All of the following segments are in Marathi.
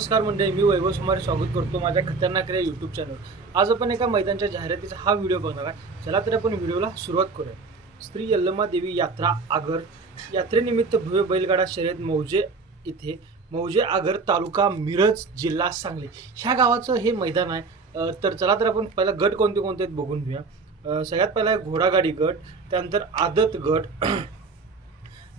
नमस्कार मंडळी मी वैभव सुमारे स्वागत करतो माझ्या खतरनाक रे यूट्यूब चॅनल आज आपण एका मैदानच्या जाहिरातीचा हा व्हिडिओ बघणार आहे. चला तर आपण व्हिडिओला सुरुवात करूया. श्री यल्लमा देवी यात्रा आगर. यात्रेनिमित्त भव्य बैलगाडा शर्यत मौजे इथे मौजे आगर तालुका मिरज जिल्हा सांगली. ह्या गावाचं हे मैदान आहे. तर चला तर आपण पहिला गट कोणते कोणते आहेत बघून घेऊया. सगळ्यात पहिला आहे घोडागाडी गट त्यानंतर आदत गट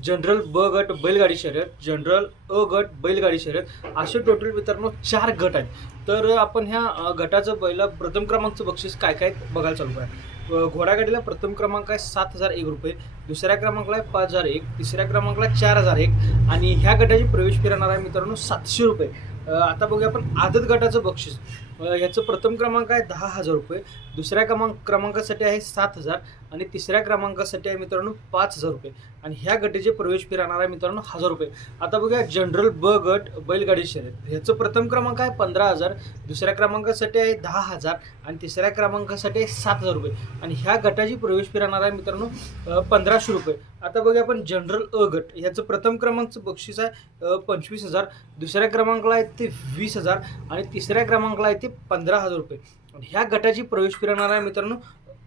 जनरल ब गट बैलगाडी शर्यत जनरल अ गट बैलगाडी शर्यत असे टोटल मित्रांनो चार गट आहेत. तर आपण ह्या गटाचं पहिलं प्रथम क्रमांकचं बक्षीस काय काय बघायला चालू आहे घोडागाडीला प्रथम क्रमांक आहे सात हजार एक रुपये दुसऱ्या क्रमांकला आहे पाच हजार एक तिसऱ्या क्रमांकला चार हजार एक आणि ह्या गटाची प्रवेश फिरणार आहे मित्रांनो सातशे रुपये. आता बघूया आपण आदत गटाचं बक्षीस. ह्याचं प्रथम क्रमांक आहे दहा हजार रुपये. दुसऱ्या क्रमांक क्रमांकासाठी आहे सात हजार आणि तिसऱ्या क्रमांकासाठी आहे मित्रांनो पाच हजार रुपये. आणि ह्या गटाचे प्रवेश फी राहणार आहे मित्रांनो हजार रुपये. आता बघूया जनरल ब गट बैलगाडी शर्यत. ह्याचं प्रथम क्रमांक आहे पंधरा हजार. दुसऱ्या क्रमांकासाठी आहे दहा हजार आणि तिसऱ्या क्रमांकासाठी आहे सात हजार रुपये. आणि ह्या गटाची प्रवेश फी राहणार आहे मित्रांनो पंधराशे रुपये. आता बघूया आपण जनरल अ गट. ह्याचं प्रथम क्रमांकचं बक्षीस आहे पंचवीस हजार. दुसऱ्या क्रमांकाला आहे ते वीस हजार आणि तिसऱ्या क्रमांकाला आहे ते पंधरा हजार रुपये. ह्या गटाची प्रवेश फी राहणार आहे मित्रांनो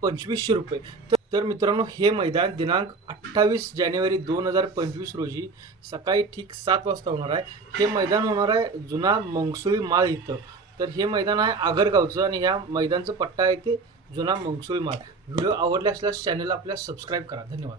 पंचवीसशे रुपये. तर तर मित्रांनो हे मैदान दिनांक अठ्ठावीस जानेवारी दोन हजार पंचवीस रोजी सकाळी ठीक सात वाजता होणार आहे. हे मैदान होणार आहे जुना मंगसुळी माळ इथं. तर हे मैदान आहे आगरगावचं आणि ह्या मैदानचं पट्टा आहे ते जुना मंगसुळी माळ. व्हिडिओ आवडला असल्यास चॅनल आपल्या सबस्क्राईब करा. धन्यवाद.